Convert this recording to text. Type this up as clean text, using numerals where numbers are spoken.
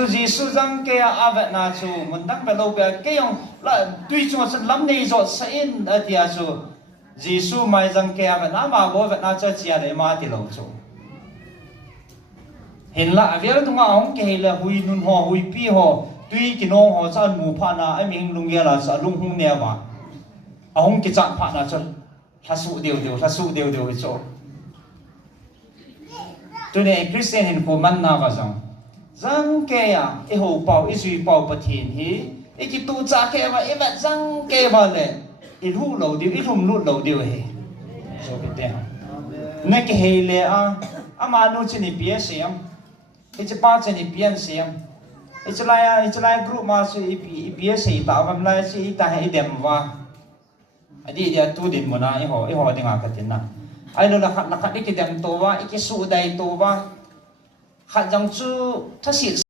chu Giêsu rằng cái ave na chu mình đang về lâu về cái ông là tuy chúng sẽ lắm này rồi sẽ in ở địa chu Giêsu mai rằng cái ave na mà bố về na cho chia để mà thì lâu chu hiện là việc chúng ta ông cái là hui nun ho hui pi ho tuy cái nông ho cho mù pha na ai mình lung nghe là sợ lung hung nè mà ông cái trạng pha na cho thà su điều cho tôi này Christian in của mình na vào rằng cái cái hồ bảo cái suy bảo bất thiện hi cái tu cha cái mà cái vật rằng cái mà này cái hú lầu điều cái hùng lút lầu điều hi so cái thế này cái hay là mà nó chỉ là bia xem cái chỉ ba chỉ là bia xem cái chỉ là group mà suy bia xem tạo làm lại chỉ ta hay đem vào đi tu điểm mà na cái họ thì ngã cái tiền na ai đó là khát cái đem to vào cái số đầy to vào khát rằng chú thà